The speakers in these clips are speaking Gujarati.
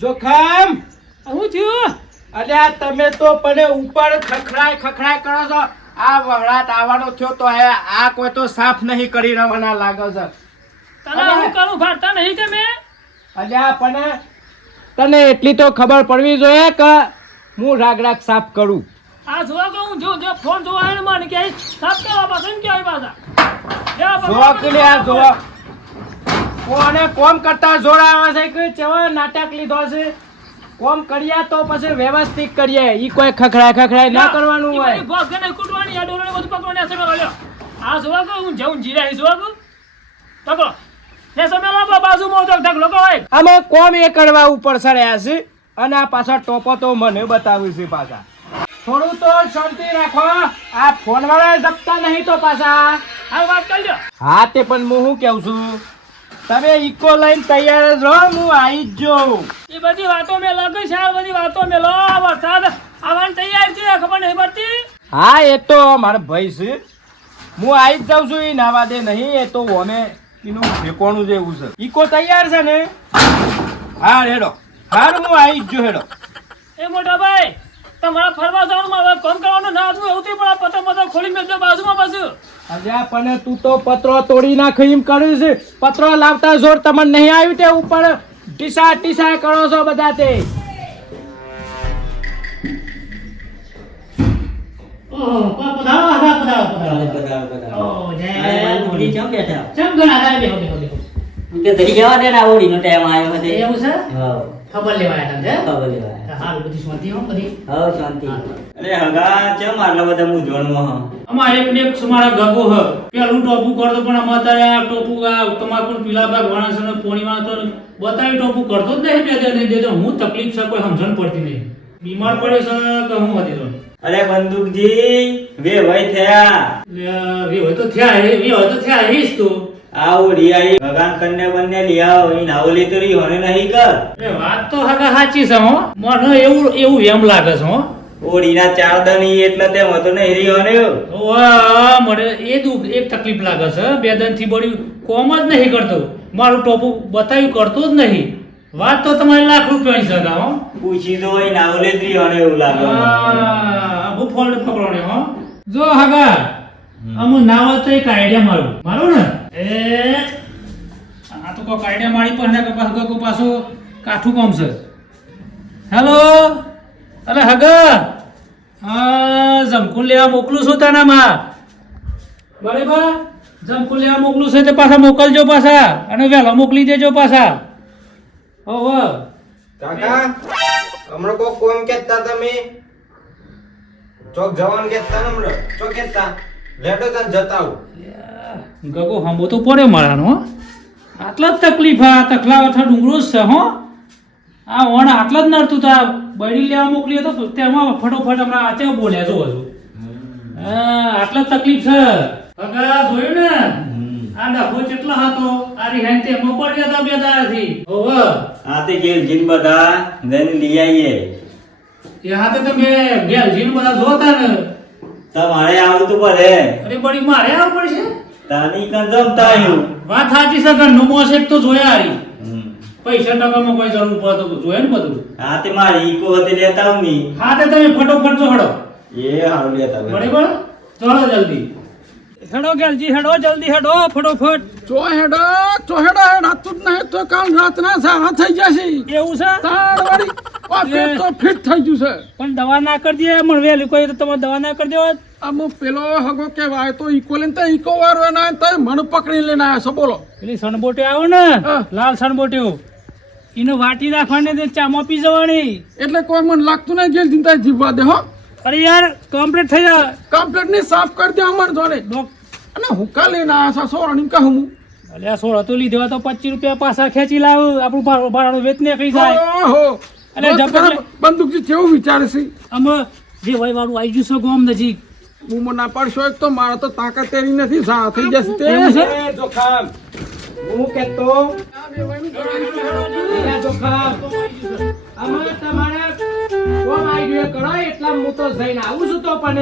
જોખમ હું થયું? અલ્યા તમે તો પણ ઉપર ખખડાય કરો છો. આ વરાત આવવાનો થયો તો આ કોઈ તો સાફ નહીં કરી રવાના લાગે છે. તને હું કરું ખાતા નહીં તમે? અલ્યા પણ તને એટલી તો ખબર પડવી જોઈએ કે હું રાગ સાફ કરું. આ જોવા કે હું જો ફોન જોવા આવે ને મને કે સાફ કરવા પાછા ને કે પાછા જોવા કોને કોમ કરતા જોર આવે છે કે ચેવા નાટક લીધો છે. કોમ કર્યા તો પછી વ્યવસ્થિત કરીએ. ઈ કોઈ ખખડાય ના કરવાનું હોય. ભોગને કૂટવાની આ ડોરને બધું પકડવાની આ સમય લ્યો. આ જોવા કે હું જઉં જીરા જોવા કે પકડો ને સમય લો બાજુમાં તો ઢગલો હોય. અમે કોમ એ કરવા ઉપર ચડ્યા છે અને આ પાછા ટોપો તો મને બતાવ્યું છે પાછા. થોડું તો શાંતિ રાખો. આ ફોન વાળા જપતા નહીં તો પાછા. આ વાત કરી લ્યો. હા તે પણ હું શું કહું છું, તમે ઇકો લઈને તૈયાર જ રહો, હું આવી જ જાઉં. એ બધી વાતો મેં લગી છે. આ બધી વાતો મેં લો. વરસાદ આવવાની તૈયાર છે ખબર નહીં પડતી. હા એ તો મારો ભાઈ છે, હું આવી જ જાઉં છું. એ નાવા દે નહીં, એ તો અમે એનું ઠેકોણું જેવું છે. ઇકો તૈયાર છે ને? હા હેડો. હારું હું આવી જ જો હેડો. એ મોટા ભાઈ તમારા ફરવા જવાનું મારે કામ કરવાનું ના હતું એવું પણ આ પતંગ ખોલી મેળજો બાજુમાં પાછું. અલ્યા પણ તું તો પત્રો તોડી નાખ એમ કર્યું છે. પત્રો લાવતા જોર તમને નહીં આવ્યું તે ઉપર ટીસા કરો છો બધા તે. ખબર લેવાય તમને? ખબર લેવાય. હાલ બધી શાંતિ હો બધી. હા શાંતિ. અરે હગા ચમ આટલા બધા મૂંઝવણમાં હ? અમારે એક ને એક મારા ગગો હ પેલું ટોપું કરતો પણ અમારે આ ટોપું આ તમાકુ પીલા ભાગ વણાસ ને પોણીમાં તો બતાવી ટોપું કરતો જ નહીં. બે દે હું તકલીફ છે કોઈ સમજણ પડતી નહીં. બીમાર પડે છે કે હું હતી તો અરે બંદૂકજી વે વઈ થયા. વે હોય તો થયા હીશ તો આવો રિયાઈ ભગવાન કન્ને બંને લિયાઓ ઈ નાવો લેતો રી હોને નહીં કર. એ વાત તો હગા સાચી છે હો. મને એવું એમ લાગે છે હો. ઓડીના 4 દની એટલે તેમ હતો ને રી હોને. ઓવા મને એ દુખ એક તકલીફ લાગે છે. 2 દન થી બડી કોમ જ નહીં કરતો. મારું ટોપું બતાવ્યું કરતો જ નહીં. વાત તો તમારી લાખ રૂપિયાની છે હો. પૂછી તો ઈ નાવો લેતી હોને એવું લાગે. હા હું ફોન પકડોને હો. જો હગા અમુ નાવા તો એક આઈડિયા મારું ને આ તો કોઈ આઈડિયા મારી પર ને કે પાછો કાઠું કામ છે. હેલો અરે હગા હા જમકું લેવા મોકલું છું તાનામાં. બરાબર જમકું લેવા મોકલું છે તે પાછા મોકલજો પાછા અને વહેલા મોકલી દેજો પાછા. હો કાકા હમણાં કો કોમ કેતા તમે ચોક જવાન કેતા ને હમણાં ચોક કેતા લેટો તન જતા આવું. ગગો હંબો તો પડે મારાનો. આટલા જ તકલીફ આ તકલાવઠા ડુંગરો જ છે હો. આ ઓણ આટલા જ નડતું તા બૈરી લેવા મોકલી તો તેમાં ફટોફટ હમણાં આચે બોલ્યા જો હજુ. હા આટલા જ તકલીફ છે. હગા જોયું ને આ ડખો કેટલા હતો આ રિહાઈ તે એમાં પડ્યા હતા 2 દાડાથી. ઓહો આ તે ગેલ જીન બધા જઈને લઈ આવીએ. એ હાથે તમે ગેલજીન બધા જોતા ને તમારે આવવું તો પડે. અરે બડી મારે આવું પડશે. તાની કન જમતા આવ્યું. વાત સાચી છે ઘરનો મોસેક તો જોયા હારી. પૈસા ટકામાં કોઈ જરૂર પડે તો જોયે ને બધું. હા તે મારી ઈકો હતી લેતા આવું ની. હા તે તમે ફટોફટ જો હડો. એ હારું લેતા આવું. બરાબર ચલો જલ્દી હેડો ગેલજી હેડો જલ્દી હેડો ફટોફટ. ચો હેડો હેડાતું જ નહીં તો કાલ રાતના સારા થઈ જશે. એવું છે તાળવાળી આ પેટ તો ફિટ થઈ ગયું છે. પણ દવા ના કરી દે મને વેલી કોઈ તો તમે દવા ના કરી દેવો. અમુક પેલો હગો કેવાય તો ઈકો લઈને તો ઈકો વાળો એના તો મને પકડી લઈને આવ્યો છે. બોલો પેલી સનબોટી આવો ને લાલ સનબોટી એને વાટી નાખવાની દે ચામાં પી જવાની. એટલે કોઈ મને લાગતું નહીં ગેલ ચિંતા જીવવા દે હો. અરે યાર કમ્પ્લીટ થઈ જાય. કમ્પ્લીટ ની સાફ કરી દે અમાર જોડે. અને હુકા લઈને આવ્યા છે સોરાણી કહું હું. અલ્યા 16 તો લીધો તો 25 રૂપિયા પાછા ખેંચી લાવ આપણું ભાડું વેચ ને કઈ જાય. ઓહો એટલે જબર બંદૂકજી કેવું વિચારે છે. અમે જે વય વાળું આવી ગયું છે ગોમ નજીક. હું ના પડશો એક તો મારે તો તાકાત તેરી નથી સા થઈ જશે તે. એ જોખમ હું કેતો જોખમ અમે તમારે કોમ આઈડિયા કરો એટલા હું તો જઈને આવું છું તો પણ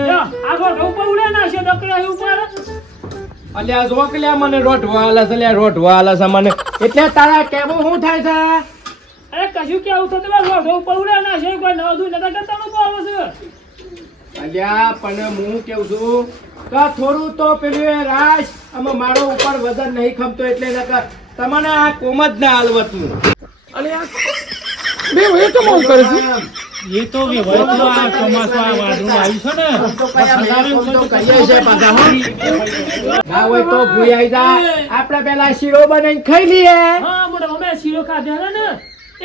આગળ ઉપર ઉડે ના છે ડકડા ઉપર. અલ્યા જોકલ્યા મને રોટવા આલે છે મને એટલે તારા કેવું શું થાય છે. અરે કશું કેવું તો તમે રોડો ઉપર ઉડે ના છે કોઈ નવું નતા કરતા નો આવો છે અલ્યા પણ હું કેવું છું કે થોડું તો પેલું એ રાશ આમાં મારો ઉપર વજન નહીં ખમતો એટલે નકર તમને આ કોમ જ ના હાલવતનું. અરે આ બે એ તો હું કરે છે એ તો વેવાય તો આ ચોમાસું આ વાદળું આવ્યું છે ને આમ તો કઈ અમે કોમ તો કરીએ છે પાછા હો. ના હોય તો ભૂઈ આઈ જા આપણે પેલા શીરો બનાવીને ખાઈ લઈએ. હા મોટા અમે શીરો ખાધો ને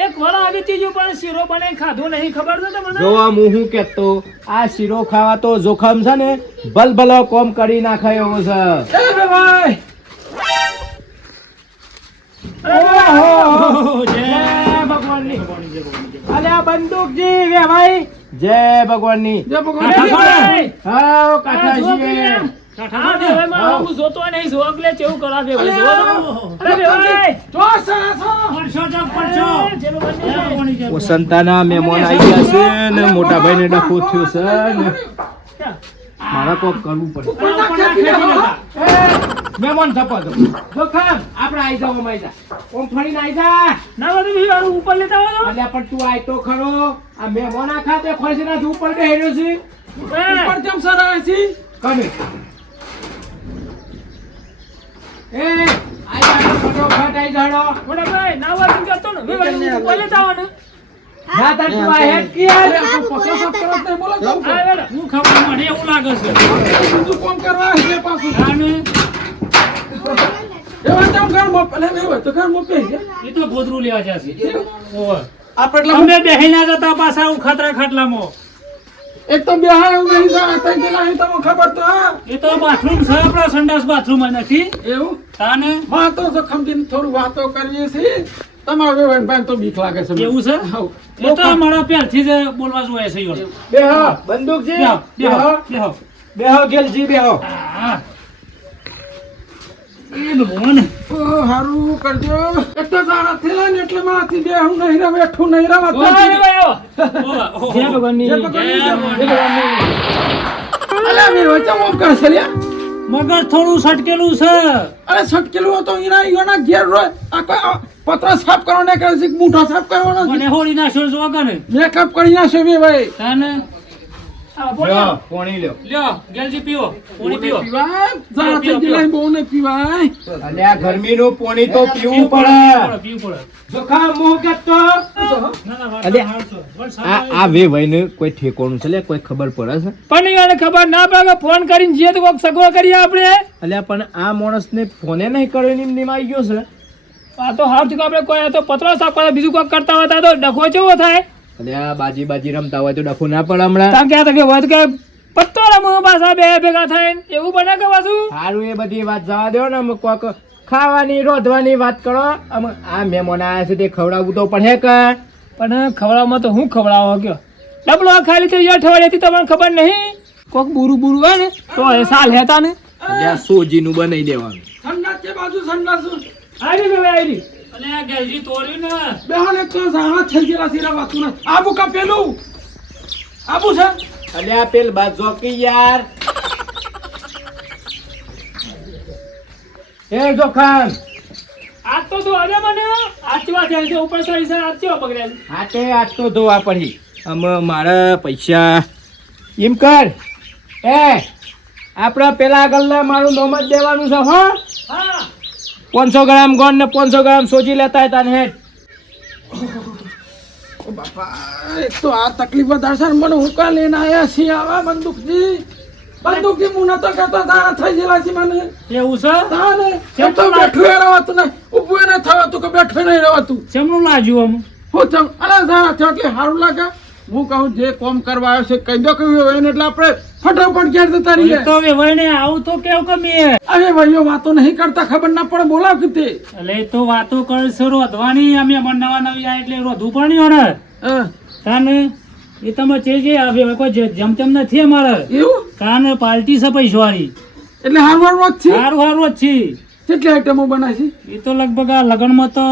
એક વાર આવી ત્રીજો પણ શીરો બનાવીને ખાધો નહીં ખબર છે તમને જો હું શું કેતો આ શીરો ખાવા તો જોખમ છે ને ભલભલો કોમ કરી નાખે એવો છે. એ બે ભાઈ ઓહો જય ભગવાનની. અલ્યા બંદૂકજી વે ભાઈ જય ભગવાનની. જે ભગવાન હાઉ કાઠા છીએ. હા બે ભાઈ મારો હું જોતો નહીં જોક લે કેવું કરા બે ભાઈ જો અરે બે ભાઈ જો સરસ પડશો તો પડશો જેલો બની વસંતાના મહેમાન આવી ગયા છે ને મોટા ભાઈને ડખો થયો છે ને મારે કોક કરવું પડે. મહેમાન થપા દો જોખમ આપણે આવી જાવ અમાઈ જા ઓમ ફરીને આવી જા. ના બધું વાળું ઉપર લેતા આવો અલ્યા પણ તું આય તો ખરો આ મહેમાન આ ખાતે ખોરસીના ઉપર બેહેલો છે ઉપર કેમ સર આવે છે કને એ આઈ જા ફટોફટ આઈ જાડો. મોટા ભાઈ ના વાત કરતો ને વેવાય ઉપર લેતા આવો ને ના તાર તું આ હેડ કી અરે આય. આ તો પચાસ સાફ કરવા નહીં બોલો જાઉં આ વેલા હું ખબર મને એવું લાગે છે બીજું કામ કરવા છે પાછું આને એવા જાવ ઘર મોકલે નહીં હોય તો ઘર મોકલે છે એ તો ગોદરું લેવા જશે ઓય આપણે અમે બેહીના જતા પાછા ઉખાતરા ખાટલામાં એક તો બિહાર એવું નહીં થાય તઈ પેલા અહીં તમને ખબર તો હા એ તો બાથરૂમ છે આપણા સંડાસ બાથરૂમ નથી એવું તાને વાતો તો ખમદીને થોડું વાતો કરવી છે તમારો વેવાઈ ભાઈ તો બીક લાગે છે એવું છે હાઉ. એ તો અમારા પહેલથી જ બોલવા જોઈએ છે યો બેહો બંદૂકજી બેહો બેહો બેહો બેહો બેહો ગેલજી બેહો. હા એ ભગવાન ઓ હારું કરજો એટલે તારા થેલા ને એટલે મારાથી બે હું નહીં રહે બેઠું નહીં રહે ઓય ભાઈ આવો જય ભગવાનની જય ભગવાનની. અલે મે વચ્ચે ઓમ કરશે લ્યા મગજ થોડું સટકેલું છે અરે છટકેલું હતો ઈના ઘેર રોય આ કોઈ પત્ર સાફ કરવાનો કરે છે મૂઠો સાફ કરવાનો છે મને હોળી નાખ્યો જો કને મેકઅપ કરી નાખ્યો બે ભાઈ તાને આ લ્યો બોલ્યો પાણી લ્યો. લ્યો ગેલજી પીવો પાણી પીવો પીવાય જરા થઈ ગયેલા બહુ ને પીવાય અલ્યા ગરમીનું પાણી તો પીવું પડે. જોખમ હું કેતો અલ્યા આ વે ભાઈને કોઈ ઠેકોણું છે લે કોઈ ખબર પડે છે. પણ યાર ખબર ના પડે ફોન કરીને જે તો કોક સગવડ કરીએ આપણે અલ્યા પણ આ માણસને ફોને નહીં કર્યો ને એમ આવી ગયો છે. આ તો હાર થી આપણે કોઈ આ તો પતરા સાફ કરે બીજું કોઈ કરતા હોય તો ડખો કેવો થાય અલ્યા બાજી રમતા હોય તો ડખો ના પડે હમણાં. તાર કે કે હોય તો કે પત્તો રમો પાછા બે ભેગા થાય એવું બને કે પાછું સારું એ બધી વાત જવા દો ને અમે કોક ખાવાની રોધવાની વાત કરો. અમે આ મહેમાન આવ્યા છે તે ખવડાવવું તો પડે કે. પણ ખવડાવવામાં તો હું ખવડાવો કયો ડબલો આ ખાલી થઈ અઠવાડિયે થી તમને ખબર નહીં કોક બુરું હોય ને તો એ સાલ હેતા ને અલ્યા સોજીનું બનાવી દેવાનું. ઠંડા કે બાજુ ઠંડા શું આવી ગયો આવી અલે આ ગેલજી તોડ્યું ને બેહાન એક તો સારા થઈ ગયેલા સિરા વાતું ને આબુ કા પેલું આબુ છે અલ્યા પેલ બાદ જોકી યાર. એ જોખમ આજ તો તું આજે મને આજ વાત છે ઉપર સરી છે આજ કેવો બગડ્યા હાટે આજ તો ધોવા પડી. આમ મારા પૈસા એમ કર એ આપણા પેલા ગલ્લા મારું નોમ જ દેવાનું છે હો. હા 500 ગ્રામ ગોળ ને 500 ગ્રામ સોજી લેતા હતા ને હેડ. ઓ બાપા એક તો આ તકલીફ વધારે છે ને મને હુકા લઈને આયા છીએ આવા બંદૂકજી હું નતો કરતો તારા થઈ ગયેલા છે મને એવું છે તાને એમ તો બેઠું રહેવાતું ને ઊભું નહીં થવાતું કે બેઠું નહીં રહેવાતું ચમનું લાજ્યું આમ હું ચમ અરે સારા થયો એટલે સારું લાગે હું કહું જે કોમ કરવા આવ્યો છે કહી દો કે હોય ને એટલે આપણે ફટાફટ ઘેર જતા રહીએ તો વેવાઈને આવું તો કેવું કમી અરે ભાઈઓ વાતો નહીં કરતા ખબર ના પડે બોલાવ કે એટલે તો વાતો કરશે રોધવાની અમે નવા નવી આ એટલે રોધવું પણ નહીં હોને તાને એ તમે જે આવે કોઈ જેમ તેમ નથી અમારે એવું તાને પાર્ટી છે પૈસાવાળી એટલે હારવાનું જ છે સારું જ છે કેટલી આઈટમો બનાવી છે એ તો લગભગ આ લગ્નમાં તો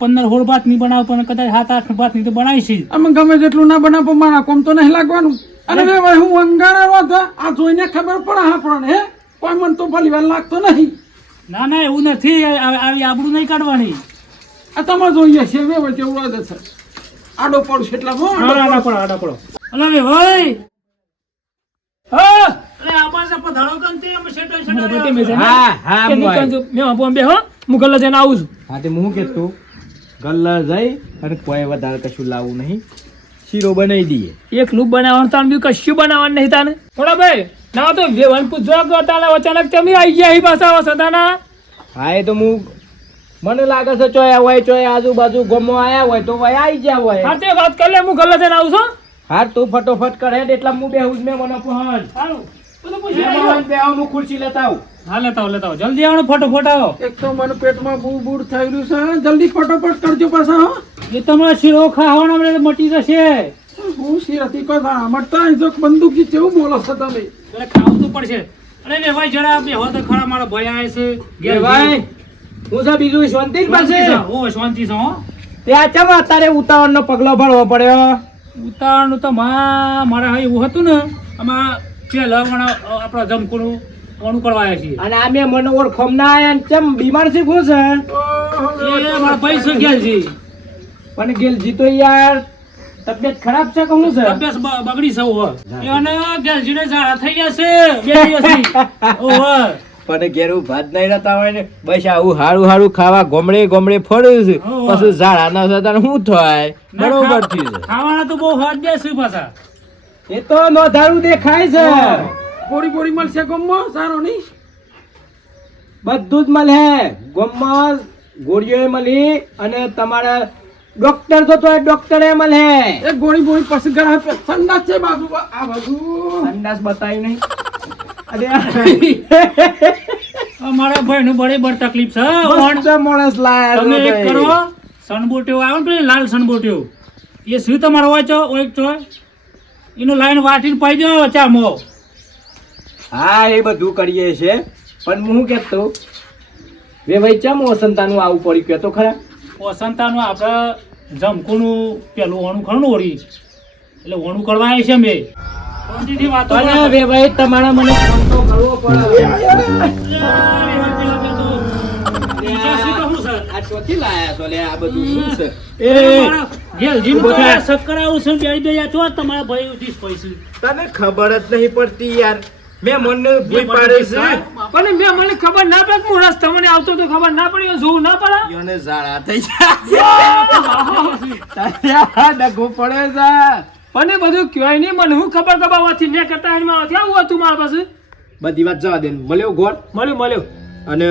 15-16 ભાત ની બનાવ પણ કદાચ 7-8 ભાત ની તો બનાવી છે અમે ગમે જેટલું ના બનાવો પણ મારા કોમ તો નહીં લાગવાનું અને બે ભાઈ હું અંગારા હતા આ જોઈને ખબર પડે આપણને હે કોઈ મને તો ભલી વાર લાગતો નહીં ના ના એવું નથી આવી આબરૂ નહીં કાઢવાની આ તમે જોઈએ છે બે ભાઈ કેવું લાગે છે આડો પડશે એટલે હો આડા પડો આડા પડો અલા વે ભાઈ હા અરે આમાં સે પધારો કંતે અમે સેટો સેટો હા હા કે હું આઈ. નીકળ મે આપો બે હો હું ગલ્લા જઈને આવું છું હા તે હું કેતો ગલ્લા જઈ અને કોઈ વધારે કશું લાવવું નહીં, શીરો બનાવી દઈએ. એક લુપ બનાવવાનું તાન બી કશું બનાવવાનું નહીં તાને થોડા ભાઈ ના તો વેવન પૂછવા ગયો તાને અચાનક તમે આવી ગયા અહીં પાછા સદાના હા એ તો હું મને લાગે છે ચોયા હોય ચોયા આજુબાજુ ગમો આયા હોય તો ભાઈ આવી ગયા હોય. હા તે વાત કરી લે હું ગલ્લા જઈને આવું છું હા તું ફટોફટ કરે એટલા હું બેહું જ મેં મને પહોંચ સારું બધું પૂછી લેજો. બેહું ખુરશી લેતા આવું. હા લેતા આવો જલ્દી આવવાનું ફટોફટ આવો એક તો મને પેટમાં બૂળ બૂળ થઈ રહ્યું છે જલ્દી ફટોફટ કરજો પાછા હો એ તમારા શીરો ખાવાના મને મટી જશે હું શિરતી કોઈ મટતા અહીં તો બંદૂકી કેવું બોલો છો તમે એટલે ખાવું તો પડશે અરે ને ભાઈ જરા બેહો તો ખરા મારો ભાઈ આવે છે એ ભાઈ હું છે બીજું શાંતિ જ પાસે ઓ શાંતિ છે હો ત્યાં ચમ અત્યારે ઉતાવળનો પગલો ભરવો પડ્યો. ઉતાવળનું તો મારા હવે એવું હતું ને આમાં પેલા આપણા જમકુનું ઓણું કરવા આવ્યા છીએ અને આ મેં મને ઓળખોમ ના આયા ને ચમ બીમાર છે શું છે એ મારા ભાઈ શું ગયા છે પણ ગેલજી તો યાર તબિયત ખરાબ છે કહું છે તબિયત બગડી છે ઓહો એને ગેલજીને ઝાડા થઈ ગયા છે બે દિવસથી ઓહો પણ ઘેરું ભાત નહીં રહેતા હોય ને બસ આવું હારું હારું ખાવા ગોમડે ગોમડે ફર્યું છે પછી ઝાડા ના થતા શું થાય બરોબર થયું છે. ખાવાના તો બહુ હાથ દેશે પાછા એ તો નોંધારું દેખાય છે પોરી પોરી મળશે ગમો સારો નહીં બધું જ મળે ગોમમાં ગોળીઓ મળી અને તમારા ડોક્ટર તો તોય ડોક્ટરે મળે. એક ગોળી ગોળી પછી ગળા પે ઠંડા છે બાજુ આ બાજુ સંડાસ બતાવી નહીં અરે મારા ભાઈ નું બરાબર તકલીફ છે મસ્ત માણસ લાયા તમે છે એક ભાઈ. કરો સનબોટ્યો આવે ને પેલી લાલ સનબોટ્યો એ શું તમારો વાંચો ઓય તો એનું લાઈન વાટીને પાઈ દો ચામો હા એ બધું કરીએ છે પણ હું શું કહેતો વે ભાઈ ચમ વસંતાનું આવું પડી ગયો તો ખરા વસંતાનું આપણે જમકુનું પેલું ઓણું ખરું ને ઓળી એટલે ઓણું કરવા આવે છે અમે શાંતિથી વાતો કરો. પણ વે ભાઈ તમારા મને ફોન તો કરવો પડે. બીજા શું કહું સર? આ ચોથી લાયા છો લે આ બધું શું છે તમારા ઘેલજીને તો આ શક્કર આવું છે ને બે બે છો તમારા ભાઈ ઉધીશ પૈસા તને ખબર જ નહીં પડતી યાર મેં મને ભૂઈ પાડે છે પણ મને ખબર ના પડે કે હું રસ્તા મને આવતો તો ખબર ના પડી જોવું ના પડે યોને ઝાડા થઈ જાય ડગો પડે છે મને બધું કહેવાય નહીં મને હું ખબર કબાવાથી ને કરતા એમાં આવું હતું મારા પાસે બધી વાત જવા દે મળ્યો ગોળ મળ્યો અને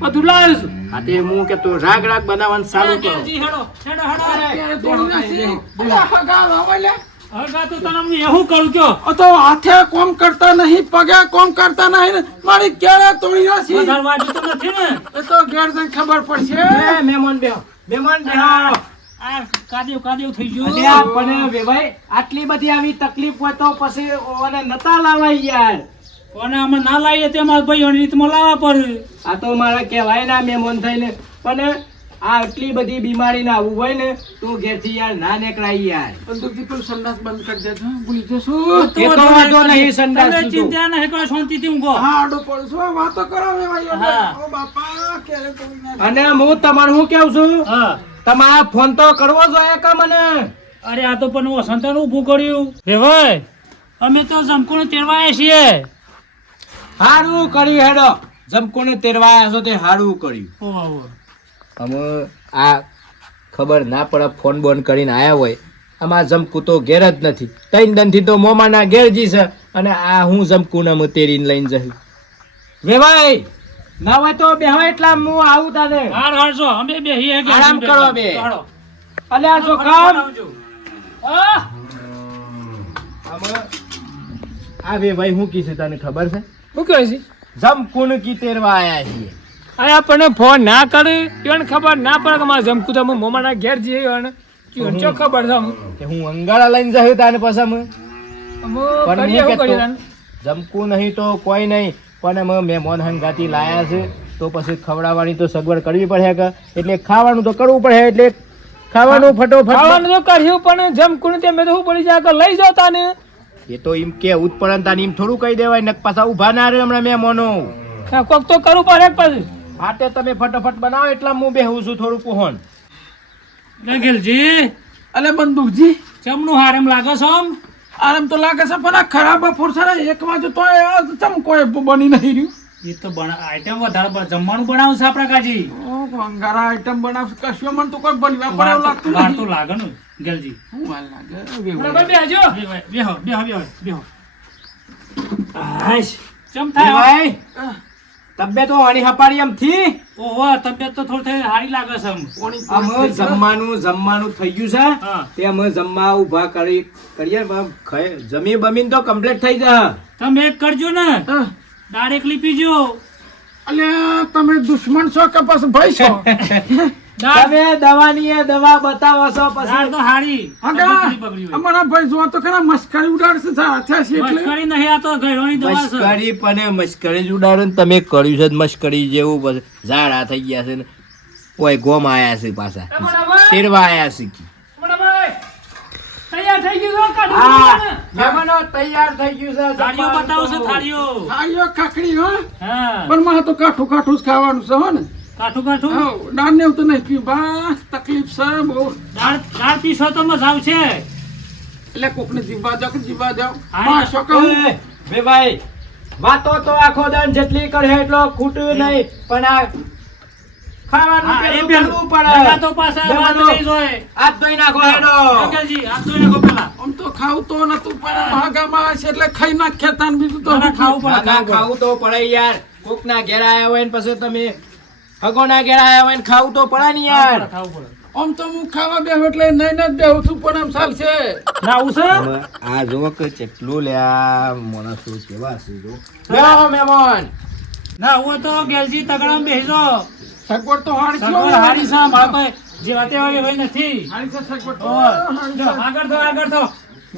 બધું લાવ્યો છું આ તે હું કે તો રાગ રાગ બનાવવાનું ચાલુ કરો જી હેડો અત્યારે દોડીને સી. અલા, હગા લાવો લે. હવે તો તને અમને એવું કરું કયો આ તો હાથે કોમ કરતા નહીં પગે કોમ કરતા નહીં ને મારી ક્યારે તોડી નાખી વધારે વાંચું તો નથી ને એ તો ઘેર જઈને ખબર પડશે મહેમાન બેહો મહેમાન બેહો આ કાદેવ થઈ ગયું અલ્યા પણ વેવાઈ આટલી બધી આવી તકલીફ હોય તો પછી ઓને નતા લાવાય યાર કોને અમે ના લાવીએ તે મારા ભાઈઓની રીતમાં લાવવા પડે આ તો મારા કહેવાય ના મહેમાન થઈને પણ આ આટલી બધી બીમારી ના આવું હોય ને તું ઘેરથી યાર ના નીકળાય યાર બંદૂકથી પેલું સંડાસ બંધ કરી દેજો ભૂલી જશું એ તો વાંધો નહીં સંડાસ તમે નું તો. ચિંતા નહીં કરો શાંતિથી ઊંઘો હા આડો પડશો વાતો કરો હવે ભાઈ હા. ઓ બાપા ક્યારે તોડી નાખી અને હું તમારે શું કેવું છું હા તમારા ફોન તો કરવો જોઈએ કે મને અરે આ તો પણ વસંતાનું ઊભું કર્યું હે ભાઈ અમે તો જમકુને તેડવા આવ્યા છીએ હારું કર્યું હેડો જમકોને તેરવાયા છો તે હારું કર્યું ઓહો. અમે આ ખબર ના પડે ફોન બોન કરીને આયા હોય આમાં જમકુ તો ઘેર જ નથી ત્રણ દનથી તો મોમાના ઘેર જી છે અને આ હું જમકુને અમે તેરીને લઈને જઈ વેવાઈ ના હોય તો બેહો એટલા હું આવું તાને હાર હાર છો અમે બેહીએ કે આરામ કરો બે. હાલો. અલે આ જો કામ આ આ વેવાઈ હું કીધું તને ખબર છે શું કહે છે જમકુન કી તેરવા આયા છીએ અરે આપણને ફોન ના કરે એને ખબર ના પડે કે મારા જમકુ તો હું મોમાના ઘેર જઈએ અને કીધું ચો ખબર છે અમને. કે હું અંગાળા લઈને જઈ તાને પછી અમે અમે પણ કરીએ હું એવું કરીએ કહેતો, તાને. જમકું નહીં તો કોઈ નહીં પણ અમે મહેમાન હંગાતી લાયા છે તો પછી ખવડાવવાની તો સગવડ કરવી પડે કે એટલે ખાવાનું તો કરવું પડે એટલે ખાવાનું ફટોફટ ખાવાનું તો કર્યું પણ જમકુને તે મેં તો શું પડી જાય કે લઈ જાઓ તાને એ તો એમ કે ઉત્પન્ન તાને એમ થોડું કહી દેવાય નક પાછા ઊભા ના રહે હમણાં મહેમાનો કોક તો કરવું પડે પછી હાટે તમે ફટાફટ બનાવો એટલા હું બેહું છું થોડું કોહન ગેલજી અલે બંદૂકજી ચમનું હાર એમ લાગે છે આમ આરામ તો લાગે છે પણ આ ખરાબ બપોર છે ને 1 વાગે તો ચમ કોઈ બની નહીં રહ્યું. એ તો આઈટમ વધારે જમવાનું બનાવું છે આપણા કાજી. ઓ અંગારા આઈટમ બનાવશે કશું મને તો કોઈ બનવા પડે એવું લાગતું વાર તો નહીં. લાગે ને ગેલજી. શું વાર લાગે બરાબર બેહજો. હાશ ચમ થાય ભાઈ તબિયત વાણી હપાડી એમ થી ઓહો તબિયત તો થોડી હારી લાગે છે આમ. અમે જમવાનું થઈ ગયું છે હા. તે અમે જમવા ઊભા કરીએ જમી બમીન તો કમ્પ્લીટ થઈ જાય. તમે એક કરજો ને ડાયરેક્ટ લીપીજો. અલ્યા તમે દુશ્મન છો કે પછી ભાઈ છો? તમે દવાની એ દવા બતાવો છો દાળ પછી તો હારી આગા તબિયત બગડી હોય. અમારા ભાઈ જો તો ખરા મસ્કરી ઉડાડશે સારા થયા છે એટલે મસ્કરી નહીં આ તો ગયરોની દવા છે. મસ્કરી પણ મસ્કરી જ ઉડાડો ને તમે કર્યું છે જ મસ્કરી જેવું બસ ઝાડા થઈ ગયા છે ને ઓય ગોમ આયા છે પાછા તેરવા આયા છે બરાબર. તૈયાર થઈ ગયું છે કાઢું હા ને. મહેમાનો તૈયાર થઈ ગયું છે થાળીઓ બતાવો છો થાળીઓ. આયો કાકડી હો હા પણ મારે તો કાઠું કાઠું જ ખાવાનું છે હો ને. કાઠું કાઠું હા દાળ ને એવું તો નહીં પીવું બસ તકલીફ છે બહુ. દાળ પીશો તો મજા આવશે. એટલે કોકને જીવવા જાવ કે જીવવા જાવ હા, પાછો કહું બે ભાઈ વાતો તો આખો દાન જેટલી કરે એટલો ખૂટ્યું નહીં પણ આ ખાવાનું હા, એ પેલું પેલું. કરવું પડે દવા તો પાછા વાત દવાનો લઈ જોય. હાથ ધોઈ નાખો હેડો અંકલજી, હાથ ધોઈ નાખો પહેલા. આમ તો ખાવું તો નતું પણ ભાગામાં છે એટલે ખાઈ નાખ્યા તા ને બીજું તો ના, ના, ખાવું પડે, ના, ના, ખાવું તો પડે યાર કોક ના ઘેર આયા હોય ને પછી તમે હગો ના ઘેર આયા હોય ને ખાવું તો પડે ને યાર ખાવું પડે. આમ તો હું ખાવા બેહું એટલે નહીં જ બેહું છું પણ આમ ચાલશે. ના, આવું છે? આ જો કે કેટલું લ્યા માણસો કેવા છે જો લ્યો મહેમાન ના, આવું તો ગેલજી તગડામાં બેસજો. સગવડ તો હારી છે સગવડ હારી છે, મારે કોઈ જે વાતે હોય એ હોય નથી. હારી છે સગવડ તો ઓય, હારી જો, આગળ થો.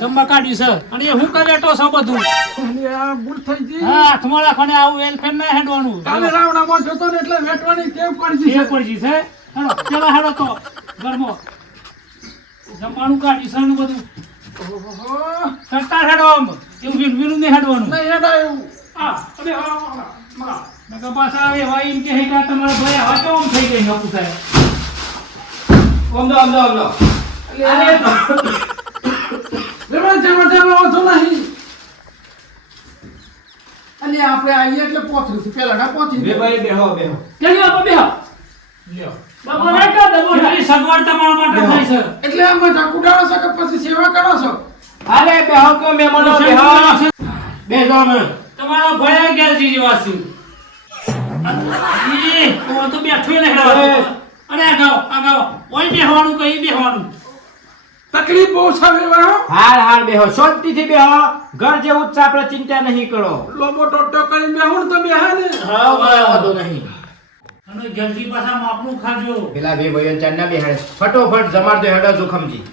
જમવા કાઢ્યું છે. અને એ હું કરી બેઠો છો બધું. છે. અને આ ભૂલ થઈ ગઈ. હા, હાથમાં રાખવાને આવું વેલફેર ના હેડવાનું. કાલે રાવણામાં જતો ને એટલે વેટવાની ટેવ પડી એ જશે. પડી છે. હેડો, પેલા હેડો તો ઘરમાં. જમવાનું કાઢ્યું છે ને બધું. ઓહો. કરતા હેડો આમ. એવું વીરું નહીં હેડવાનું. નહીં હેડાય એવું. હા, અરે હા. નકર પાછા આવે એવા એમ કહે કે આ તમારા ભાઈ આવા કેમ આમ થઈ ગઈ નકુ સાહેબ. સમજો જવા વાંધો નહીં. અને આપણે આવીએ એટલે પહોંચીશું પેલા ના પહોંચી બે ભાઈ બેહો કેવી આપો બેહો. લ્યો. બાબા રાખો દબો. કેટલી સગવડ તમારા માટે થાય છે. એટલે આ મજાક ઉડાડો છો કે પછી સેવા કરો છો? અરે બેહો કે મહેમાનો બેહો બેહો અમે તમારો ભાઈ ગેલજી જેવા છે. ઈ તો બેઠો ને હેડો. અરે આ ગાઓ. ઓય બેહવાનું કઈ બેહવાનું. તકલીફ બહુ છે વેવાણો. હાર બેહો શાંતિથી બેહો ઘર જેવું જ છે આપણે ચિંતા નહીં કરો લોબો ટોટો કરીને બેહું તો બેહા ને. હા વાંધો નહીં અને ગેલજી પાછા માપનું ખાજો. પેલા બે ભાઈઓ ચાંદના બેહાડે ફટોફટ જમાડ દો હેડો જોખમજી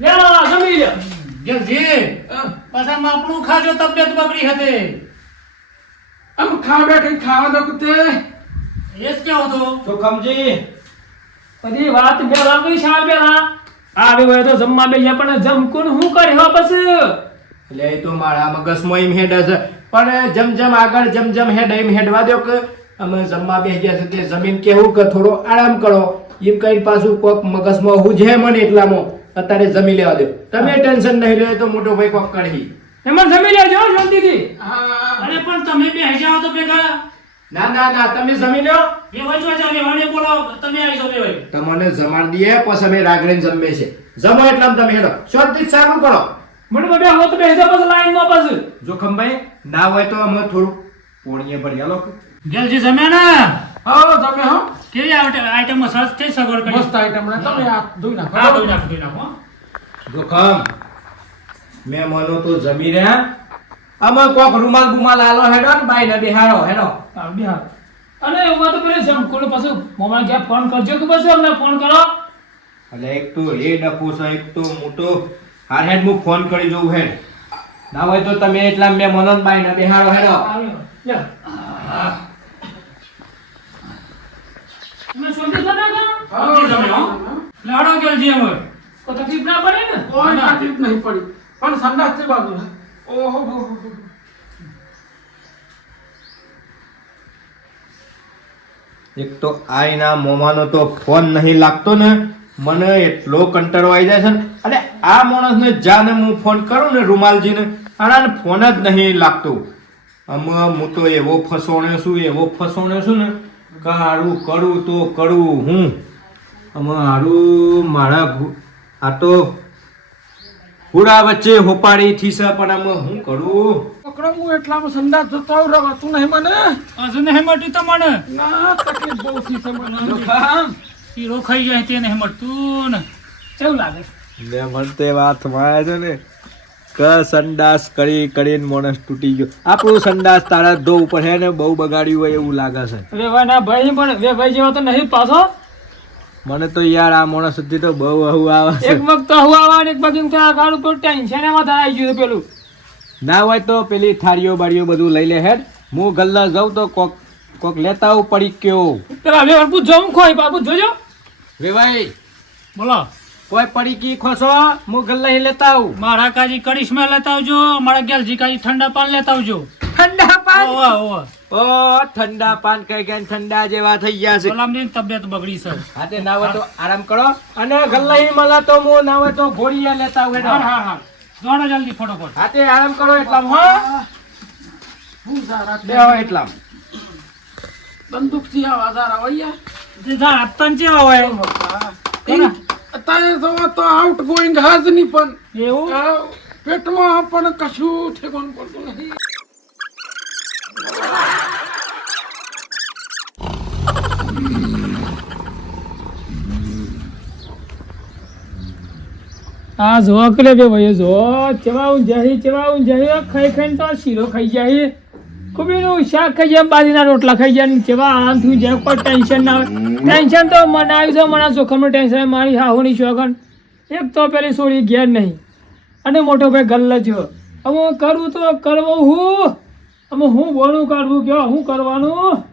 લ્યો જમી લ્યો. ગેલજી પાછા માપનું ખાજો, તબિયત બગડી હતી. આમ ખા બેઠી ખાવા દો કુતે. એ જ કેવો તો. જોખમજી બધી વાત બેલા કઈ સાલ બેલા આવે હોય તો જમવા બેસ્યા પણ જમકુન હું કર્યો પછી એટલે એ તો મારા મગજમાં એમ હેડ છે પણ જમ આગળ જમ હેડ એમ હેડવા દો કે અમે જમવા બેસી ગયા છે તે જમીન કેવું કે થોડો આરામ કરો એમ કઈ પાછું કોક મગજમાં હું જે મને એટલામાં અત્યારે જમી લેવા દો તમે ટેન્શન નહીં લે તો મોટો ભાઈ કોક કરી એમાં જમી લેજો શાંતિથી. હા અરે પણ તમે બે જાઓ તો ભેગા. ના તમે જમી લો બે ભાઈ જો જાવ બેવાને બોલાવો, તમે આવી જાઓ બે ભાઈ. તમને જમાડ દઈએ પછી અમે રાગડીને જમે છે જમો એટલામાં તમે હેડો શાંતિ ચાલુ કરો મને બે હોત બેસ્યા પછી લાઈન માં પછી જોખમભાઈ ના હોય તો અમે થોડું પોણીએ ભરી આલો ગેલજી જમ્યા ને? હા તમે હો કેવી આઈટમ સરસ થઈ સગવડ કરી. મસ્ત આઈટમ ને તમે આ ધોઈ નાખો. હા, ધોઈ નાખો. જોખમ મેં મનો તો જમી રહ્યા અમે કોક રૂમાલ ગુમાલ આલો હેડો ને બાઈ ને બિહારો હેડો હા, બિહાર. અને એમાં તો પેલે જમકુન પછી મોબાઈલ ક્યાં ફોન કરજો કે પછી અમને ફોન કરો. એટલે એક તો એ ડફો છે એક તો મોટો હાર હેડ હું ફોન કરી જોઉં હેડ ના હોય તો તમે એટલા મેં મનો ને બાઈ ને બિહારો હેડો આવ્યો. લ્યો. તમે શાંતિ કરો ને? શાંતિ જમ્યો, હો? લાડો ગેલજી હવે. કોઈ તકલીફ ના પડે ને? કોઈ તકલીફ નહીં પડી પણ સંડાસ થી બાજુ હે. ઓહો હો હો. એક તો આઈના મોમાનો તો ફોન નહીં લાગતો ને મને એટલો કંટાળો આવી જાય છે ને અને આ માણસને જાને હું ફોન કરું ને રૂમાલજીને આને ફોન જ નહીં લાગતો આમાં હું તો એવો ફસોણ્યો છું ને કે હારું કરું તો કરું હું આમાં હારું મારા આ તો હુડા વચ્ચે હોપાડી થી છે પણ આમાં હું કરું પકડો હું એટલામાં સંદાસ જતો આવું રવાતું નહીં મને હજુ નહીં મટ્યું તો મને ના તકલીફ બહુ થી છે મને શીરો ખાઈ જાય તે નહીં મટતું ને કેવું લાગે લે મને તે વાત મારે છે ને કે સંડાસ કરીને માણસ તૂટી ગયો આપણું સંડાસ તારા ધોવું પડે ને બહુ બગાડ્યું હોય એવું લાગે છે વેવાના ભાઈ પણ વેભાઈ જેવા તો નહીં પાછો મને તો યાર આ માણસ સુધી તો બહુ આવું આવે છે એક વખત હું આવા ને એક વખત તો આ ગાડું પર ટેન્શન એમાં આવી ગયું છે પેલું ના હોય તો પેલી થાળીઓ બાળીઓ બધું લઈ લે હેડ હું ગલ્લા જાઉં તો કોક લેતા આવું પડી ગયો પેલા વેવાર પૂછજો હું ખોઈ બાપુ જોજો વે ભાઈ બોલો કોઈ પડી કી ખોસો હું ગલ્લા લેતા આવું મારા કાજી કરિશ્મા લેતા આવજો મારા ગેલજી કાજી ઠંડા પાન લેતા આવજો ઠંડા પાન ઓવા ઓવા ઓ ઠંડા પાન કઈ કઈ ઠંડા જેવા થઈ ગયા છે ગુલામની તબિયત બગડી છે હાતે ના હોય તો આરામ કરો અને ગલ્લા મળે તો હું ના હોય તો ઘોડીયા લેતા આવું હેડો. હા દોડો જલ્દી ફટોફટ હાતે આરામ કરો એટલામાં હો બેહો એટલામાં બંદૂક થી આવા જારા વૈયા જે જા આતન ચેવા હોય અત્યારે તો આઉટ ગોઈંગ હાજ નહીં પણ એવું આ પેટમાં પણ કશું ઠેકાણું પડતું નથી આ જો કરે બે ભાઈ જો ચવાઉં જાય ખાઈ ખાઈને તો શીરો ખાઈ જાય કુબીનું શાક ખાઈ જાય બાજરીના રોટલા ખાઈ જાય ને ચવા આમ થયું જાય કોઈ ટેન્શન ના હોય ટેન્શન તો મને આવ્યું છે મને જોખમનું ટેન્શન મારી હાહુની શોગન એક તો પેલી સોરી ઘેર નહીં અને મોટો ભાઈ ગલ્લ છો હવે કરવું તો કરવું હું અમે હું બોલું કાઢવું કયો હું કરવાનું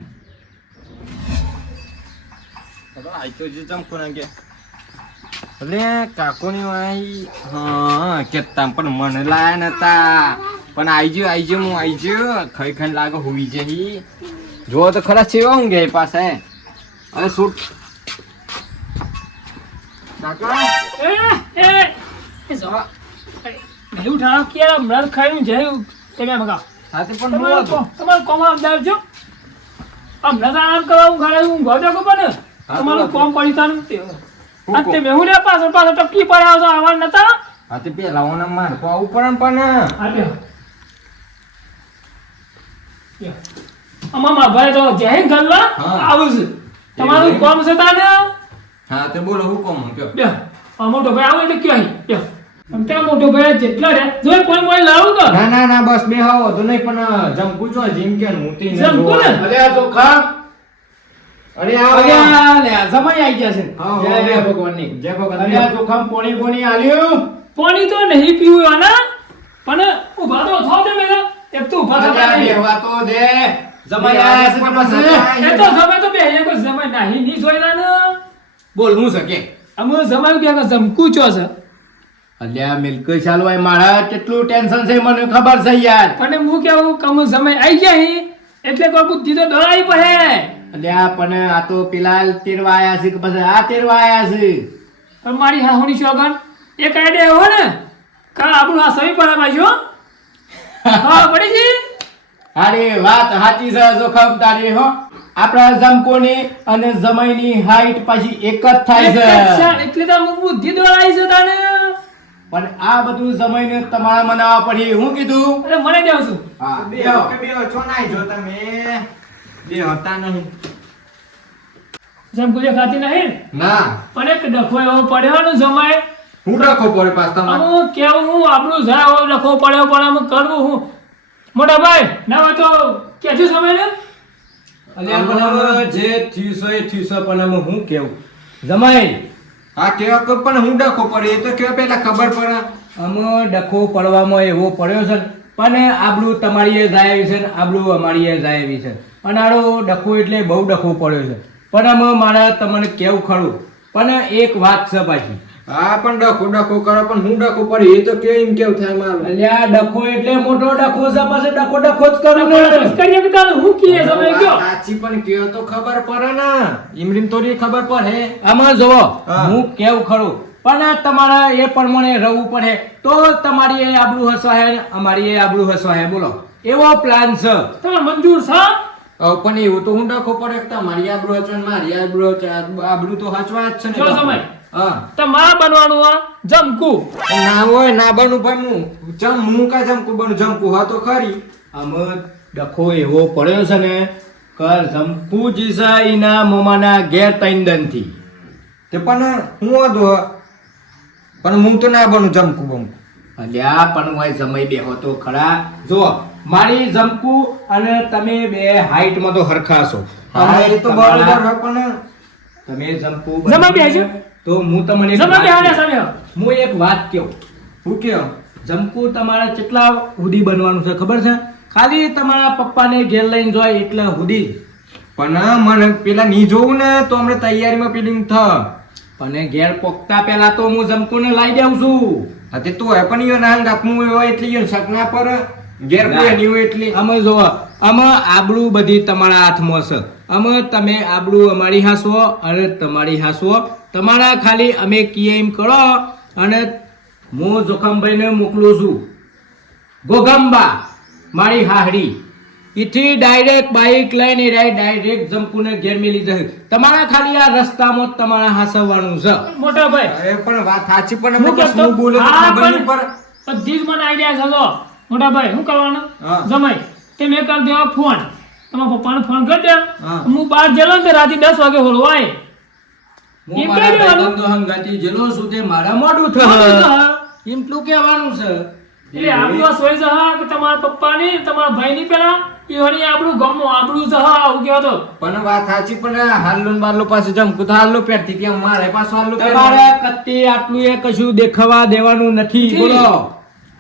અરે કાકોની વાઈ હા કેતા પણ મને લાયા નતા પણ આઈજો હું આઈજો ખાઈ ખાઈને લાગે હોવી જઈ જો તો ખરા સેવા હું ગયા પાસે અરે શૂટ કાકા નહીં ઉઠાડો કે હમણાં ખાઈને જયું તમે મગા સાથે પણ હું હતો તમારું કોમ અમદાવાદ જો હમણાં તો આરામ કરવા હું ઘરે હું ઘર જાગો પણ તમારું કોમ પડી તાનું તે મેહું રે પાછળ ટપકી પડ્યા છો આવા નતા હાથે પેલા ઓના માર તો આવું પણ અમારા ભાઈ તો જય ગલ્લા આવું છે તમારું કોમ છે તાને હા તે બોલો હું કોમ કયો બે આ મોટો ભાઈ આવો એટલે કયો બે આમ ત્યાં મોટો ભાઈ જેટલા રે જોઈ કોઈ લાવું તો ના બસ બે હાવો તો નહીં પણ જમકુ છો જીમ કે મૂતી ને જમકુ ને? અરે આ તો ખા અરે અરે આવો આ લે આ જમાઈ આવી ગયા છે હા, જય હા. ભગવાનની જય ભગવાન. અરે આ ચોખા પોણી આલ્યું પાણી તો નહીં પીવું આના પણ ઉભા તો થાવ તમે એક તો ઉભા થતા અરે નહીં બેહવા તો દે જમાઈ આયા છે પછી એ તો સમય તો બે કોઈ સમય નહીં ની જોઈલા ને બોલ હું શકે અમે સમય કે જમકુ છો છે અલ્યા મિલ્ક ચાલવાય મારા કેટલું ટેન્શન છે મને ખબર છે યાર પણ હું કેવું કમ સમય આવી ગયા હી એટલે કોઈ બુદ્ધિ તો દોડાવી પડે અલ્યા પણ આ તો પેલા તેરવા આયા છે કે પછી આ તેરવા આયા છે પણ મારી હાહુની શોગન એક આઈડિયા એવો ને કા આપણું આ સમી પર બાજુ હા પડી ગઈ અરે વાત સાચી છે જોખમ તારી હો આપણા જમકોની અને જમાઈની હાઈટ પાછી એક જ થાય છે એટલે તો હું બુદ્ધિ દોડાવી છે તને પણ આ બધું જમાઈને તમારા મનાવવા પડી હું કીધું અરે મને દેવ છું હા બે છો નાઈ જો તમે બે હતા નહીં જેમ કોઈ ખાતી નહીં ના પણ એક ડખો એવો પડ્યો ને જમાય હું રાખો પડે પાસ તમારે હું કેવું હું આપણું જાય એવો ડખો પડ્યો પણ આમ કરવું હું મોટા ભાઈ ના હોય તો કેજો સમય ને અલ્યા પણ હવે જે થયું છે એ થયું છે પણ હવે હું કેવું જમાઈ હા કેવા કો પણ હું ડખો પડે એ તો કેવા પેલા ખબર પડે અમે ડખો પડવામાં એવો પડ્યો છે ને, પણ આબરૂ તમારી એ જાય એવી છે ને આબરૂ અમારી એ જાય એવી છે અને આરો ડખો એટલે બહુ ડખો પડ્યો છે પણ અમે મારા તમને કેવું ખરું પણ એક વાત છે પાછી હા પણ ડખો કરો પણ હું ડખો પર એ તો કેમ કેવું થાય મારું અલ્યા ડખો એટલે મોટો ડખો છે પાસે ડખો જ કરું ને કરીએ કે તારે હું કીએ તમે કયો સાચી પણ કયો તો ખબર પડે ને ઈમરીમ થોડી ખબર પડે આમાં જોવો હા. હું કેવું ખરું પણ તમારે એ પ્રમાણે રહેવું પડે તો તમારી એ આબરૂ હસવાય ને અમારી એ આબરૂ હસવાય બોલો એવો પ્લાન છે તમે મંજૂર છે પણ એવું તો હું ડખો પડે કે તમારી આબરૂ હચવા ને મારી આબરૂ તો હચવા જ છે ને જો સમય. હા તમારે બનવાનું આ જમકુ ના હોય ના બનું ભાઈ હું કા જમકુ બનું જમકુ હા તો ખરી આમાં ડખો એવો પડ્યો છે ને કે જમકુ જીસા ઈના મોમાના ઘેર તૈંદનથી તે પણ હું હતો પણ હું તો ના બનું જમકુ બમકુ અલ્યા પણ હોય સમય બેહો તો ખરા જો મારી જમકુ અને તમે બે હાઈટમાં તો હરખા છો હા એ તો બરોબર હે પણ તમે જમકુ જમા બેહજો. તો હું તમને એક જમા વાત બેહાડે કહું. સામે હું એક વાત કહું હું કે જમકુ તમારે કેટલા હુદી બનવાનું છે ખબર છે ખાલી તમારા પપ્પાને ઘેર લઈને જોય એટલે હુદી પણ મને પેલા ની જોવું ને તો હમણાં તૈયારીમાં પેલી થ અને ઘેર પોકતા પહેલા તો હું જમકુને લાવી દઉં છું હા તે તો હે પણ યો ના ગાપનું હોય એટલે યો શકના પર ઘેર કોઈ નહીં હોય એટલે અમે જો અમે આબરૂ બધી તમારા હાથમાં છે અમે તમે આબરૂ અમારી હાસવો અને તમારી હાસવો તમારા ખાલી અમે કીએ એમ કરો અને હું જોખમભાઈને મોકલું છું ગોગંબા મારી હાહડી ઈથી ડાયરેક્ટ બાઈક લઈને ડાયરેક્ટ જમકુને ઘેર મેલી જશે તમારા ખાલી આ રસ્તામાં જ તમારા હાસવવાનું છે મોટા ભાઈ અરે પણ વાત સાચી પણ હું અમે કહેતો, કશું બોલે તો હા, ખબર નહીં પણ પડે બધી જ મને આઈડિયા છે લો. મોટા ભાઈ શું કરવાનું હા. જમાઈ તે મેં કરી દેવા ફોન તમારા પપ્પાને ફોન કરી દે હા. હું બહાર ગયેલો ને તે રાતે 10 વાગે હોલવાય હું એમ મારા કહી દેવાનું. ભાઈબંધો હંગાથી જેલો છું તે મારા મોઢું મોઢું થશે થશે. એટલું કહેવાનું છે એટલે આપણું આ સોય છે હા કે તમારા પપ્પાની તમારા ભાઈની પેલા એ વળી આપણું ગમો આપણું છે હા આવું કહેતો પણ વાત સાચી પણ હાલ્લો ને બાલ્લો પાસે જમકુ તો હાલ્લો પહેરતી ત્યાં મારે પાછું હાલ્લો તમારે પહેરવાનું. કત્તી આટલું એ કશું દેખાવા દેવાનું નથી બોલો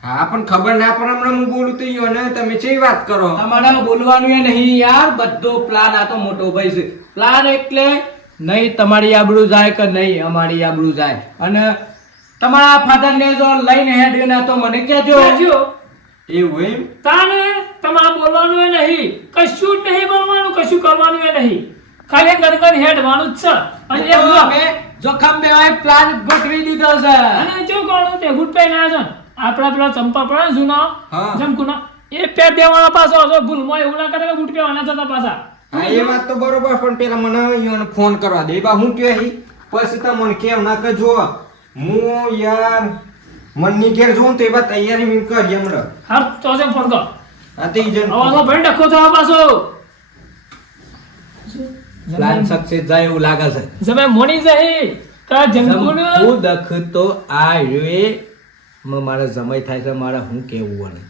હા પણ ખબર ના પડે હમણાં હું બોલું તો યો ને તમે ચેવી વાત કરો તમારે બોલવાનું એ નહીં યાર બધો પ્લાન આ તો મોટો ભાઈ છે પ્લાન એટલે નહીં તમારી આબરૂ જાય કે નહીં અમારી આબરૂ જાય અને તમારા ફાધર ને જો લઈને હેડ ના તો મને કહેજો કહેજો. એવું એમ તાને તમારે બોલવાનું એ નહીં કશું જ નહીં બોલવાનું કશું કરવાનું એ નહીં ખાલી ગરગર હેડવાનું જ છે અને એક તો જો અમે જોખમ બેવાય પ્લાન ગોઠવી દીધો છે અને જો કોણ તે ગુડ પે ના છે ને આપડા પેલા ચંપા પડે ને જૂના હા. જમકુના એ પેર દેવાના પાછો જો ભૂલમાં એવું ના કરે કે ગુડ પહેવાના જતા પાછા હા એ વાત તો બરોબર પણ પેલા મને ઈયોને ફોન કરવા દે બા હું કે હી પછી તમને કેમ ના કે જો હું યાર મનની ઘેર જોઉં તો એ બા તૈયારી મીમ કરી હમણાં હા તો છે ફોન કર આ તે ઈ જણ હવે તો ભાઈ ડખો થવા પાછો પ્લાન સક્સેસ જાય એવું લાગે છે જમે મોની જહી કા જમકુને હું દખ તો આ રે મારા સમય થાય છે મારે હું કેવું અને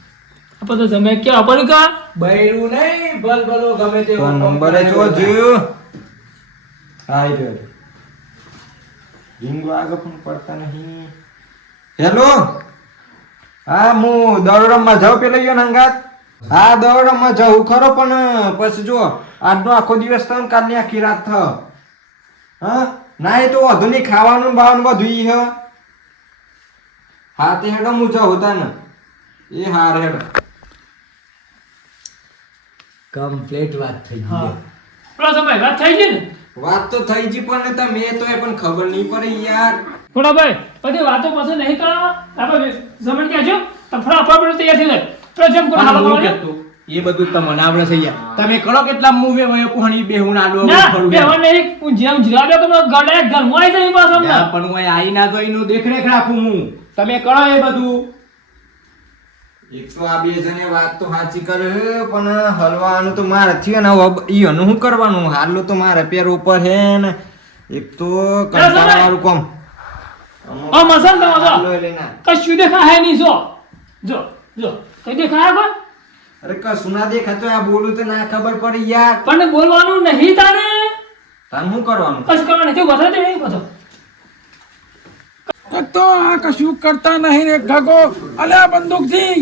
આપણે તો જમે કે આપણ કા બૈરું નહીં ભલભલો ગમે તે તો નંબરે જો જો આઈ રહ્યો રિંગ આગળ પણ પડતા નહીં હેલો હા હું દોડરમાં જાઉં પેલો યો હંગાત હા દોડરમાં જાઉં ખરો પણ પછી જો આજનો આખો દિવસ થાય ને કાલની આખી રાત થ હા ના એ તો વધુ નહીં ખાવાનું ને બાવાનું બધું ઈ હ હા તે હેડો હું જાઉં તાને એ હાર હેડો કમ્પ્લીટ વાત થઈ હા ગઈ પેલો સમય વાત થઈ ગઈ ને વાત તો થઈ ગઈ પણ તમે તો એ પણ ખબર નહીં પડે યાર મોટા ભાઈ બધી વાતો પાછળ નહીં કરવા આપણે જમણ કહેજો તો ફટાફટ તૈયાર થઈ જાય પેલો જમકુને પણ હાલો હું બોલે. કહેતો, એ બધું તમને આવડે છે યાર તમે કરો કેટલા મૂવે હોય કોહણી બેહું આડો ના ફરું બેહવા નહીં હું જેમ જીરાડ્યો કે મેં ગળે ઘરમાં આવી જાય પાછો અમને. યાર, પણ હું આઈ ના જોઈ નું દેખરેખ રાખું હું તમે કરો એ બધું એક તો આ બે જણે વાત તો સાચી કરે છે, પણ હલવાનું તો મારે થયું ને હવે ઈયોનું શું કરવાનું હાલું તો મારે પેર ઉપર હે ને એક તો કંટાળા વાળું કામ આ મસાલ તો મસાલ. હાલો એટલે ના. કશું દેખાય નહીં જો જો જો કઈ દેખાય કોઈ અરે કશું ના દેખાતું આ બોલું તો ના ખબર પડી યાર પણ બોલવાનું નહીં તાને તાન શું કરવાનું કશું કરવાનું નહીં બધા દે નહીં બધો એક તો આ કશું કરતા નહીં ને ગગો અલે આ બંદૂકથી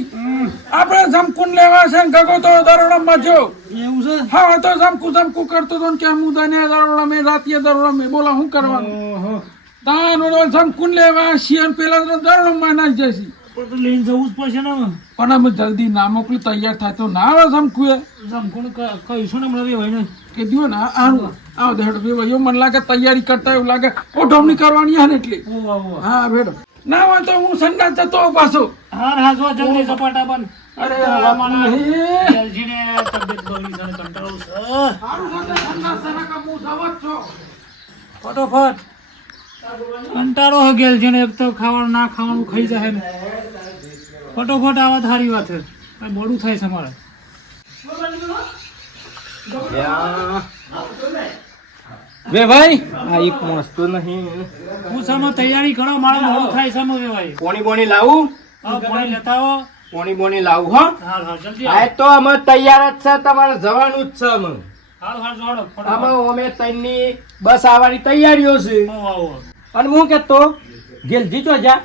આપણે જમકુન લેવા છે ને ગગો તો દરોડામાં જો એવું છે હા તો જમકુ કરતો તો ને કે હું દને દરોડા મેં રાતીએ દરોડા મેં બોલા શું કરવાનું તાન શંકુન લેવા શિયન પેલા તો દર રમવાના જ જશે પણ તો લઈને જવું જ પડશે ને પણ અમે જલ્દી ના મોકલી તૈયાર થાય તો ના આવે શંકુએ જમખુણ કહીશું ને હમણાં ભાઈ ને કે દિયો ને આવું આવ દેડ બે ભાઈઓ મને લાગે તૈયારી કરતા એવું લાગે ઓઢવણી કરવાની હે ને એટલે હા ભેડો ના હોય તો હું સંડાસ જતો હોઉં પાછો હા હા જો જલ્દી સપાટા બન અરે નહીં. જલજીને તબિયત બગડી છે ને કંટાળો છે હારું સાથે સંડાસ છે કે હું જાવ જ છો ફટોફટ કંટાળો હો ગયેલ છે ને એક તો ખાવાનું ના ખાવાનું ખાઈ જાય ને ફટોફટ આવા સારી વાત છે આ મોડું થાય છે મારે વે ભાઈ આ એક મસ્તો નહીં હું સામે તૈયારી કરો મારે મોડું થાય છે વે ભાઈ પોણી બોણી લાવું હા પાણી લેતા આવો પોણી બોણી લાવું હો હાલ હાલ જલ્દી આ તો અમે તૈયાર જ છે તમારે જવાનું જ છે અમે હાલ હાલ જોડો અમે અમે ત્રણની બસ આવવાની તૈયારીઓ છે આવો અને હું કેતો ગેલ જીતો જા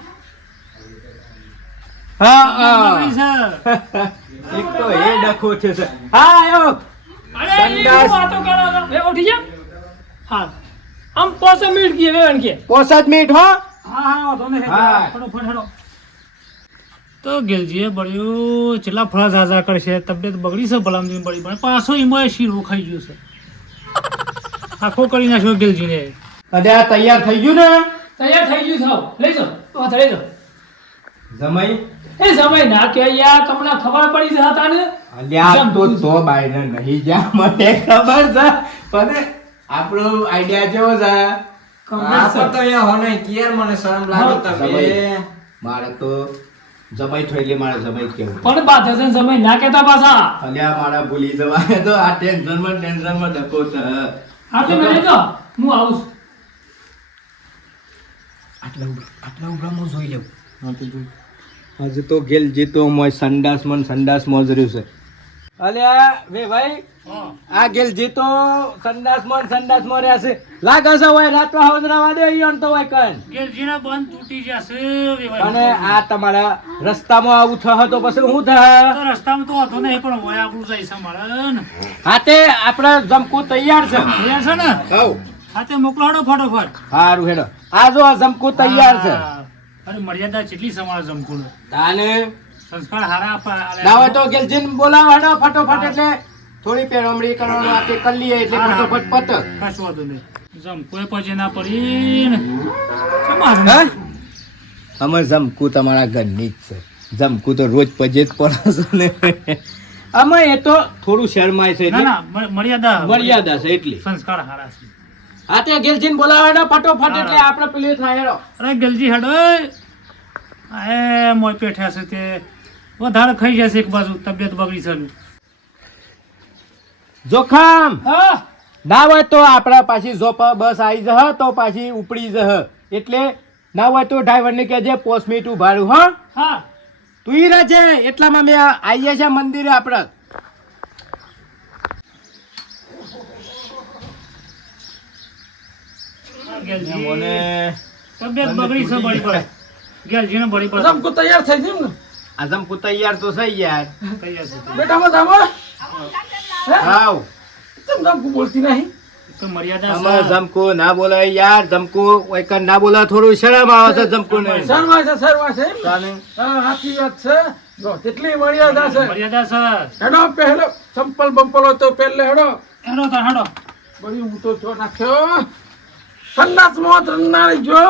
હા બગડી હા છે એક તો એ ડખો છે સર. હા આવ્યો અરે ઈ હું વાતો કરો છો વે ઉઠી જા હા આમ 5 મિનિટ ગઈ વેણ કે 5 મિનિટ હો હા હા વાંધો નહીં હા. ફટોફટ હેડો તો ગેલજીએ બળ્યું કેટલા ફળા ઝાઝા કરશે તબિયત બગડી છે ભલામણી બળી પણ પાછો એમાં શીરો ખાઈ ગયું છે આખો કરી નાખ્યો ગેલજીને અને આ તૈયાર થઈ ગયું ને તૈયાર થઈ ગયું થાવ લઈ જાઓ તો હાથ લઈ જાઓ જમાઈ એ સમય ના કે યાર તમને ખબર પડી છે હતા ને અલ્યા તો બાયને નહીં જા મને ખબર છે પણ આપણો આઈડિયા કેવો છે આપો તો યાર હોને કિયાર મને શરમ લાગે તમે જમાઈ. મારે તો જમાઈ થોડી મારે જમાઈ કેવું પણ બાધે છે સમય ના કેતા પાછા અલ્યા મારા ભૂલી જવાય તો આ ટેન્શનમાં ડકો છે આટલે મેં તો હું આવું છું. આટલા ઉભરા હું જોઈ લઉં આજે તો ગેલ જીતો મોય સંડાસમાં જ રહ્યું છે અલ્યા વે ભાઈ આ ગેલ જીતો સંડાસમાં રહ્યા છે લાગે છે હોય રાતમાં હવજરાવા દે ઈયોન તો હોય કન ગેલજીના બંધ તૂટી જશે અને આ તમારા રસ્તામાં આવું થશે તો પછી શું થશે તો રસ્તામાં તો હતો નહીં પણ હોય આપણું જાય છે મારે ને હાતે આપણે જમકુ તૈયાર છે તૈયાર છે ને હવ હાથે મોકલાડો ફટોફટ સારું હેડો આ જો આ જમકુ તૈયાર છે હા. અરે મર્યાદા કેટલી સમાળ જમકું તાને સંસ્કાર હારા આપા ના હોય તો ગેલજીન બોલાવો હેડો ફટોફટ એટલે થોડી પેરમડી કરવાનું આપે કરી લઈએ એટલે ફટોફટ પત કશું વાંધો નહીં જમકુએ પછી ના પડી ને સમાર હા અમે જમકુ તમારા ઘરની જ છે જમકુ તો રોજ પજે જ પડે છે ને અમે એ તો થોડું શરમાય છે ના એટલે ના મર્યાદા મર્યાદા છે એટલી સંસ્કાર હારા છે હા તે ગેલજીન બોલાવો હેડો ફટોફટ એટલે આપણે પેલી થાય હેડો અરે ગલજી હેડો એ મોય પેઠ્યા છે તે વધારે ખાઈ જશે એક બાજુ તબિયત બગડી છે ને. જોખમ હા ના હોય તો આપણા પાછી જોપ બસ આવી જહ તો પાછી ઉપડી જહ એટલે ના હોય તો ડ્રાઈવરને કહેજે 5 મિનિટ ઉભારું હા હા તું ઈ રહેજે એટલામાં મેં આવીએ છે મંદિરે આપણે ગેલજી મને તબિયત બગડી છે બળી પડે ગેલજીને બળી પડે જમકુ તૈયાર થઈ ગયું ને આઝમકુ તૈયાર તો થઈ યાર તૈયાર છે બેટા મજામાં હાવ તમ જમકુ બોલતી નહીં તો મર્યાદા અમે છે જમકુ ના બોલાય યાર જમકુ એક ના બોલા થોડું શરમ આવે છે જમકુ ને સરવા છે એમ? હા સાચી વાત છે જો કેટલી મર્યાદા છે મર્યાદા છે હેડો પહેલો ચંપલ બંપલ હોય તો પહેલે હેડો હેડો તાર હેડો બધી હું તો જો નાખ્યો સંડાસ મોત ના રહી જો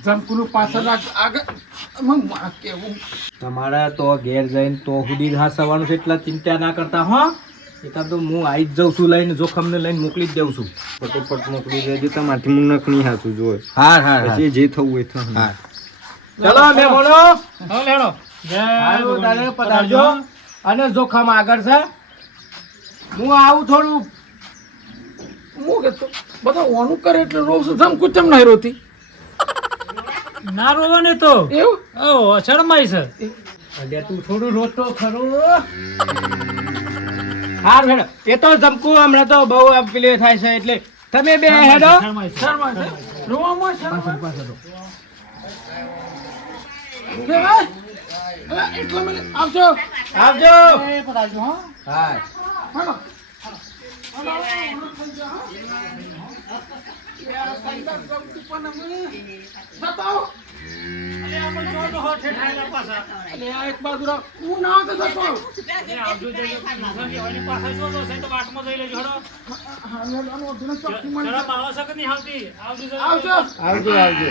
જમકુનું પાછળ આગળ કેવું તમારા તો ઘેર જઈને તો સુધી હાસવાનું છે એટલા ચિંતા ના કરતા હો એકાદ તો હું આવી જ જાઉં છું લઈને જોખમને લઈને મોકલી જ દઉં છું ફટોફટ મોકલી દેજો તમારથી મુનક નહીં હાચું જોય હા પછી જે થવું હોય થશે હા ચલો મેં બોલો હાલ હેડો જય સારું તારે ભગવાન. પધારજો અને જોખમ આગળ છે હું આવું થોડું હું કે બધા ઓનું કરે એટલે રોજ જમકુ ચમ નહીં રોતી ના રોવા ને તો એવું ઓ શરમાય છે અલ્યા તું થોડું રોતો ખરો હાર હેડો એ તો જમકુ હમણાં તો બહુ આમ પેલી થાય છે એટલે તમે બે હેડો શરમાય છે. શર્મા છે રોવામાં શર્મા કે ભાઈ અલા, એટલા મને આવજો આવજો એ પધારજો હો હા હાલો એક બાજુ રાખ. હું ના આવતો જતો. આવજો. આવજો આવજો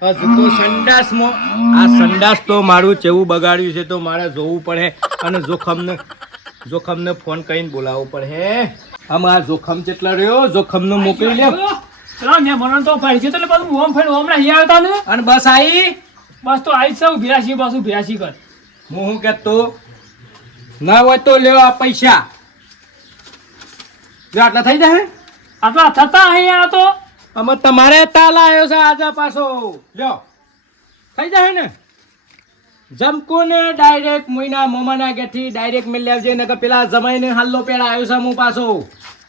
હજુ તો સંડાસમાં આ સંડાસ તો મારું ચેવું બગાડ્યું છે તો મારે જોવું પડે અને જોખમને ફોન કરીને બોલાવવું પડે. આમાં આ જોખમ કેટલા રહ્યો જોખમનો મોકલી લે. ચલો મેં મને તો પાડી છે તો એટલે પાછું ઓમ ફેર ઓમ ના હિયા આવતા ને અને બસ આઈ બસ તો આઈ સૌ 82 બસ 82 કર હું શું કહેતો ના હોય તો લેવા પૈસા જો આટલા થઈ જાય આટલા થતા અહીંયા તો અમે તમારે તાલ આવ્યો છે આજે પાછો લ્યો થઈ જાય ને જમકુને ડાયરેક્ટ મુઈના મોમાના ઘેરથી ડાયરેક્ટ મિલ લેવજે ને કે પેલા જમાઈને હાલ્લો પેલા આવ્યો છે હું પાછો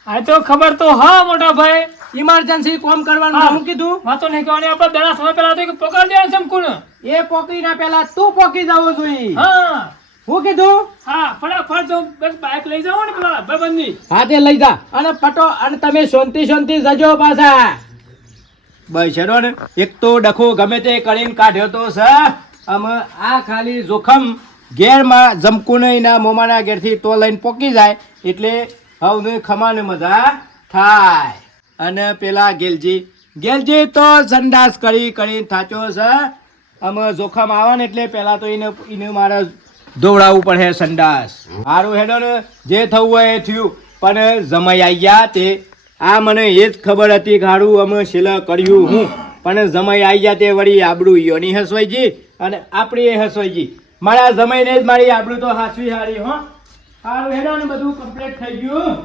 આ તો ખબર તો હા મોટા ભાઈ ઇમરજન્સી કોમ કરવાનું હા. હું કીધું વાતો નહીં કહેવાની આપણે દડા સમય પેલા તો પકડ દેવાનું છે કોણ એ પોકી ના પેલા તું પોકી જવો જોઈએ હા હું કીધું હા ફટાફટ જો બાઇક લઈ જાઓ ને પેલા ભાઈબંધની હા તે લઈ જા અને પટો અને તમે શાંતિ જજો પાછા બસ હેડો ને એક તો ડખો ગમે તે કરીને કાઢ્યો તો છે અમે આ ખાલી જોખમ ઘેરમાં જમકુનઈ ના મોમાના ઘેરથી તો લઈને પોકી જાય એટલે હવે ખમાને મજા થાય અને પેલા ગેલજી તો સંડાસ કરી થાચો છે અમે જોખમ આવે ને એટલે પેલા તો એને મારે દોડાવવું પડે સંડાસ સારું હેડો ને જે થવું હોય એ થયું પણ જમાઈ આવી ગયા તે આ મને એ જ ખબર હતી કે હારું અમે છેલ્લા કર્યું હું પણ જમાઈ આવી ગયા તે વળી આબડું યોની હસવાઈજી અને આપણી એ હસવાઈજી મારા જમાઈને જ મારી આબડું તો હાસવી હારી હો સારું હેડો ને બધું કમ્પ્લીટ થઈ ગયું